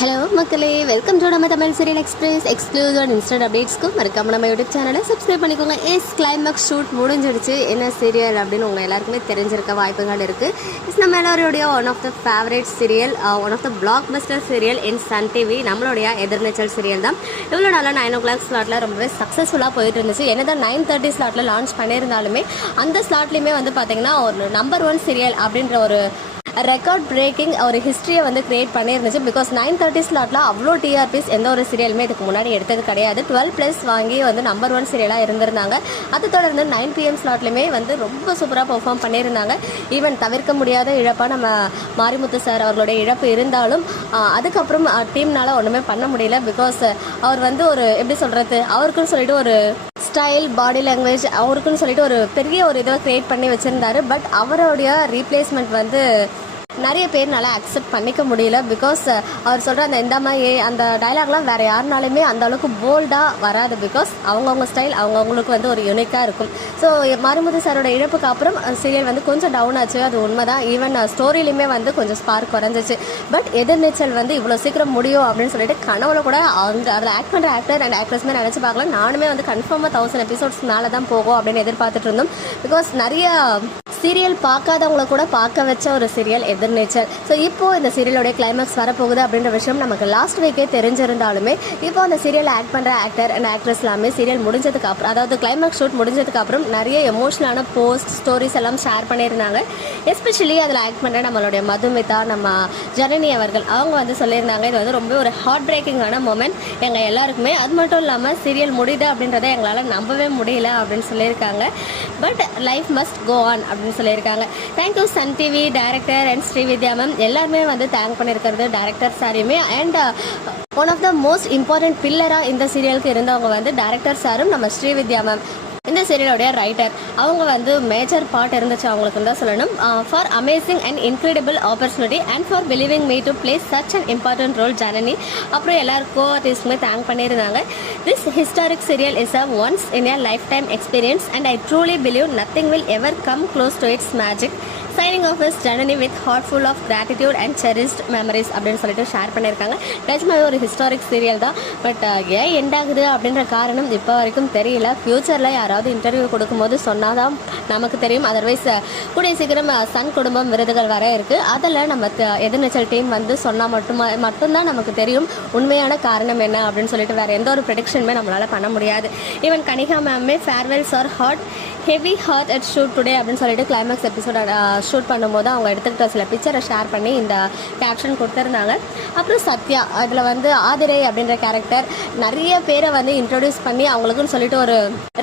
Hello மக்களே welcome to நம்ம Tamil serial express. Exclusive and instant அப்டேட்ஸ்க்கும் மறக்காம நம்ம யூடியூப் சேனலை சப்ஸ்கிரைப் பண்ணிக்கோங்க. எஸ் கிளைமேக்ஸ் ஷூட் முடிஞ்சிடுச்சு. என்ன சீரியல் அப்படின்னு உங்கள் எல்லாருக்குமே தெரிஞ்சிருக்க வாய்ப்புகள் இருக்குது இஸ் நம்ம எல்லாரோடைய one of the favourite serial one of the blockbuster serial in Sun TV நம்மளுடைய எதிர்நீச்சல் சீரியல் தான். இவ்வளோ நாளாக நைன் ஓ கிளாக் ஸ்லாட்டில் ரொம்பவே சக்ஸஸ்ஃபுல்லாக போயிட்டு இருந்துச்சு. என்னதான் நைன் தேர்ட்டி ஸ்லாட்டில் லான்ச் பண்ணியிருந்தாலுமே அந்த ஸ்லாட்லேயுமே வந்து பார்த்திங்கன்னா ஒரு நம்பர் ஒன் சீரியல் அப்படின்ற ஒரு ரெக்கார்ட் பிரேக்கிங் ஒரு ஹிஸ்ட்ரியை வந்து கிரியேட் பண்ணியிருந்துச்சு. பிகாஸ் நைன் தேர்ட்டி ஸ்லாட்டில் அவ்வளோ டிஆர்பிஸ் எந்த ஒரு சீரியலுமே இதுக்கு முன்னாடி எடுத்தது கிடையாது. டுவெல் ப்ளஸ் வாங்கி வந்து நம்பர் ஒன் சீரியலாக இருந்திருந்தாங்க. அதை தொடர்ந்து நைன் பிஎம் ஸ்லாட்லையுமே வந்து ரொம்ப சூப்பராக பெர்ஃபார்ம் பண்ணியிருந்தாங்க. ஈவன் தவிர்க்க முடியாத இழப்பாக நம்ம மாரிமுத்து சார் அவர்களுடைய இழப்பு இருந்தாலும் அதுக்கப்புறம் டீம்னால் ஒன்றுமே பண்ண முடியல. பிகாஸ் அவர் வந்து ஒரு எப்படி சொல்கிறது அவருக்குன்னு சொல்லிட்டு ஒரு ஸ்டைல் பாடி லாங்குவேஜ் அவருக்குன்னு சொல்லிட்டு ஒரு பெரிய ஒரு இதை க்ரியேட் பண்ணி வச்சுருந்தாரு. பட் அவருடைய ரீப்ளேஸ்மெண்ட் வந்து நிறைய பேர்னால அக்செப்ட் பண்ணிக்க முடியல பிகாஸ் அவர் சொல்கிற அந்த இந்த மாதிரி அந்த டைலாக்லாம் வேறு யாருனாலுமே அந்த அளவுக்கு போல்டாக வராது பிகாஸ் அவங்கவுங்க ஸ்டைல் அவங்கவுங்களுக்கு வந்து ஒரு யூனிக்காக இருக்கும். ஸோ மருமுதி சாரோட இழப்புக்கு அப்புறம் சீரியல் வந்து கொஞ்சம் டவுன் ஆச்சு. அது உண்மைதான். ஈவன் ஸ்டோரியிலுமே வந்து கொஞ்சம் ஸ்பார்க் குறைஞ்சிச்சு. பட் எதிர்நீச்சல் வந்து இவ்வளோ சீக்கிரம் முடியும் அப்படின்னு சொல்லிட்டு கனவுல கூட அவங்க அதில் ஆக்ட் பண்ணுற ஆக்டர் அண்ட் ஆக்ட்ரஸ்மே நினச்சி பார்க்கலாம் நானுமே வந்து கன்ஃபார்மாக தௌசண்ட் எபிசோட்ஸ் மேலே தான் போகும் அப்படின்னு எதிர்பார்த்துட்டு இருந்தோம். பிகாஸ் நிறைய சீரியல் பார்க்காதவங்கள கூட பார்க்க வச்ச ஒரு சீரியல் எதிர்நீச்சல் ஸோ இப்போ இந்த சீரியலோட கிளைமேக்ஸ் வரப்போகுது அப்படின்ற விஷயம் நமக்கு லாஸ்ட் வீக்கே தெரிஞ்சிருந்தாலுமே இப்போ அந்த சீரியல் ஆக்ட் பண்ணுற ஆக்டர் அண்ட் ஆக்ட்ரஸ் எல்லாமே சீரியல் முடிஞ்சதுக்கு அப்புறம் அதாவது கிளைமேக்ஸ் ஷூட் முடிஞ்சதுக்கு அப்புறம் நிறைய எமோஷனலான போஸ்ட் ஸ்டோரிஸ் எல்லாம் ஷேர் பண்ணியிருந்தாங்க. எஸ்பெஷலி அதில் ஆக்ட் பண்ணுற நம்மளுடைய மதுமிதா நம்ம ஜனனி அவர்கள் அவங்க வந்து சொல்லியிருந்தாங்க இது வந்து ரொம்ப ஒரு ஹார்ட் பிரேக்கிங்கான மூமெண்ட் எங்கள் எல்லாருக்குமே அது மட்டும் இல்லாமல் சீரியல் முடியுது அப்படின்றத எங்களால் நம்பவே முடியல அப்படின்னு சொல்லியிருக்காங்க. But life must go on அப்படின்னு சொல்லியிருக்காங்க. Thank you Sun TV director and Srividya ma'am எல்லாருமே வந்து தேங்க் பண்ணியிருக்கிறது டேரக்டர் சாரியுமே and one of the most important பில்லராக இந்த சீரியலுக்கு இருந்தவங்க வந்து டேரக்டர் சாரும் நம்ம ஸ்ரீவித்யா மேம் இந்த சீரியலோடைய ரைட்டர் அவங்க வந்து மேஜர் பார்ட் இருந்துச்சு அவங்களுக்கு தான் சொல்லணும். For amazing and incredible opportunity and for believing me to play such an important role Janani அப்புறம் எல்லாருக்கும் ஆர்டிஸ்ட்டுமே தேங்க் பண்ணியிருந்தாங்க. This historic serial is a once in a lifetime experience and I truly believe nothing will ever come close to its magic signing off is Janani with heart full of gratitude and cherished memories அப்படின்னு சொல்லிட்டு share பண்ணியிருக்காங்க. நிஜமாவே ஒரு historic serial தான். But uh, ஏன் end ஆகுது அப்படின்ற காரணம் இப்போ வரைக்கும் தெரியல. ஃப்யூச்சரில் யாராவது இன்டர்வியூ கொடுக்கும்போது சொன்னால் தான் நமக்கு தெரியும். அதர்வைஸ் uh, கூடிய சீக்கிரம் uh, சன் குடும்பம் விருதுகள் வர இருக்குது அதில் நம்ம எதிர்நீச்சல் டீம் வந்து சொன்னால் மட்டுமா மட்டும்தான் நமக்கு தெரியும். உண்மையான காரணம் என்ன அப்படின்னு சொல்லிட்டு வேறு எந்த ஒரு ப்ரெடிக்ஷனுமே நம்மளால் பண்ண முடியாது. Even Kanika மேமே farewells are hard heavy heart at shoot today அப்படின்னு சொல்லிட்டு கிளைமேக்ஸ் எபிசோட ஷூட் பண்ணும்போது அவங்க எடுத்துக்கிட்ட சில பிக்சரை ஷேர் பண்ணி இந்த கேப்ஷன் கொடுத்துருந்தாங்க. அப்புறம் சத்யா அதில் வந்து ஆதிரை அப்படின்ற கேரக்டர் நிறைய பேரை வந்து இன்ட்ரடியூஸ் பண்ணி அவங்களுக்குன்னு சொல்லிட்டு ஒரு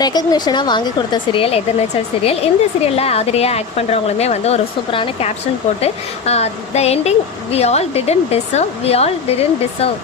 ரெக்கக்னிஷனாக வாங்கி கொடுத்த சீரியல் எதிர்நீச்சல் சீரியல் இந்த சீரியலில் ஆதிரியாக ஆக்ட் பண்ணுறவங்களுமே வந்து ஒரு சூப்பரான கேப்ஷன் போட்டு the ending we all didn't deserve we all didn't deserve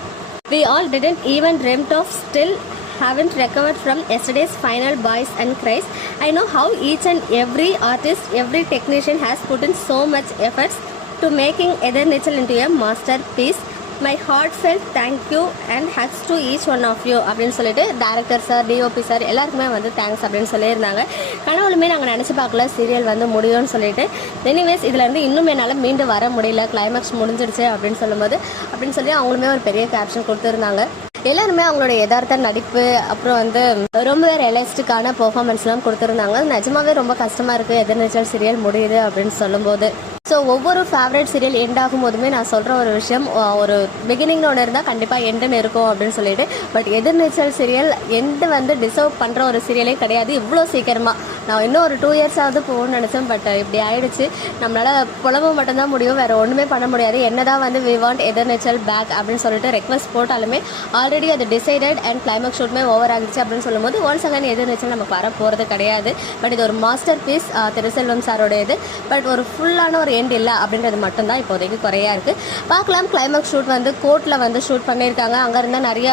we all didn't even dreamt of still haven't recovered from yesterday's final boys and cries. I know how each and every artist, every technician has put in so much efforts to making Ether Nature into a masterpiece. My heart felt thank you and hugs to each one of you அப்படின்னு சொல்லிட்டு director sir DOP sir எல்லாருக்குமே வந்து thanks அப்படின்னு சொல்லியிருந்தாங்க கனவுலுமே நாங்கள் நினச்சி பார்க்கல serial வந்து முடியும்னு சொல்லிட்டு எனிவேஸ் இதுலேருந்து இன்னும் என்னால் மீண்டு வர முடியல கிளைமேக்ஸ் முடிஞ்சிடுச்சு அப்படின்னு சொல்லும்போது அப்படின்னு சொல்லி அவங்களுமே ஒரு பெரிய கேப்ஷன் கொடுத்துருந்தாங்க எல்லாருமே அவங்களோட யதார்த்த நடிப்பு அப்புறம் வந்து ரொம்ப ரியலிஸ்டிக்கான பெர்ஃபார்மன்ஸ்லாம் கொடுத்துருந்தாங்க. நிஜமாவே ரொம்ப கஷ்டமாக இருக்குது எதிர்நீச்சல் சீரியல் முடியுது அப்படின்னு சொல்லும்போது. ஸோ ஒவ்வொரு ஃபேவரட் சீரியல் எண்ட் ஆகும் போதுமே நான் சொல்கிற ஒரு விஷயம் ஒரு பிகினிங்னு ஒன்று இருந்தால் கண்டிப்பாக எண்டுன்னு இருக்கும் அப்படின்னு சொல்லிட்டு. பட் எதிர்நீச்சல் சீரியல் எண்டு வந்து டிசர்வ் பண்ணுற ஒரு சீரியலே கிடையாது. இவ்வளோ சீக்கிரமாக நான் இன்னும் ஒரு டூ இயர்ஸாவது போகணும்னு நினச்சேன் பட் இப்படி ஆயிடுச்சு. நம்மளால் புலம்பு மட்டும்தான் முடியும். வேறு ஒன்றுமே பண்ண முடியாது. என்ன தான் வந்து வி வாண்ட் எதிர்நீச்சல் பேக் அப்படின்னு சொல்லிட்டு ரெக்வஸ்ட் போட்டாலுமே ஆல்ரெடி அது டிசைடட் அண்ட் கிளைமேக்ஸ் ஷூட்மே ஓவர் ஆகிடுச்சு அப்படின்னு சொல்லும்போது ஒன்ஸ் அகன் எதிர்நீச்சல் நமக்கு வர போகிறது கிடையாது. பட் இது ஒரு மாஸ்டர் பீஸ் திருசெல்வம் சாரோட இது பட் ஒரு ஃபுல்லான ஒரு எண்ட் இல்லை அப்படின்றது மட்டும்தான் இப்போதைக்கு குறையா இருக்குது பார்க்கலாம் கிளைமேக்ஸ் ஷூட் வந்து கோர்ட்டில் வந்து ஷூட் பண்ணியிருக்காங்க. அங்கே இருந்தால் நிறைய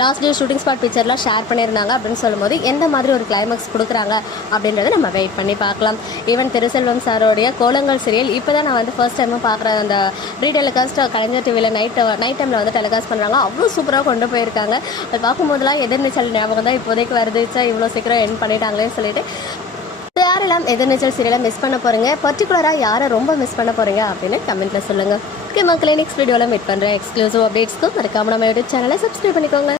லாஸ்ட் டே ஷூட்டிங் ஸ்பாட் பிக்சர்லாம் ஷேர் பண்ணியிருந்தாங்க அப்படின்னு சொல்லும்போது எந்த மாதிரி ஒரு கிளைமேக்ஸ் கொடுக்குறாங்க அப்படின்றத நம்ம வெயிட் பண்ணி பார்க்கலாம். ஈவன் திருசெல்வம் சாரோடைய கோலங்கள் சீரியல் இப்போ தான் நான் வந்து ஃபர்ஸ்ட் டைமும் பார்க்குற அந்த ரீ டெலிகாஸ்ட் கலைஞர் டிவியில் நைட் நைட் டைமில் வந்து டெலிகாஸ்ட் பண்ணுறாங்க அவ்வளோ சூப்பராக கொண்டு போயிருக்காங்க. அது பார்க்கும்போதெல்லாம் எதிர்நீச்சல் ஞாபகம் தான் இப்போதைக்கு வருதுச்சா இவ்வளோ சீக்கிரம் என் பண்ணிட்டாங்களேன்னு சொல்லிட்டு யாரெல்லாம் எதிர்நீச்சல் சீரியலை மிஸ் பண்ண போகிறீங்க பர்டிகுலராக யாரை ரொம்ப மிஸ் பண்ண போகிறீங்க அப்படின்னு கமெண்ட்டில் சொல்லுங்கள் ஓகே மக்களே நெக்ஸ்ட் வீடியோவில் மீட் பண்ணுறேன் எக்ஸ்க்ளூசிவ் அப்டேட்ஸ்க்கும் மறக்காம நம்ம யூடியூப் சேனலை சப்ஸ்கிரைப் பண்ணிக்கோங்க.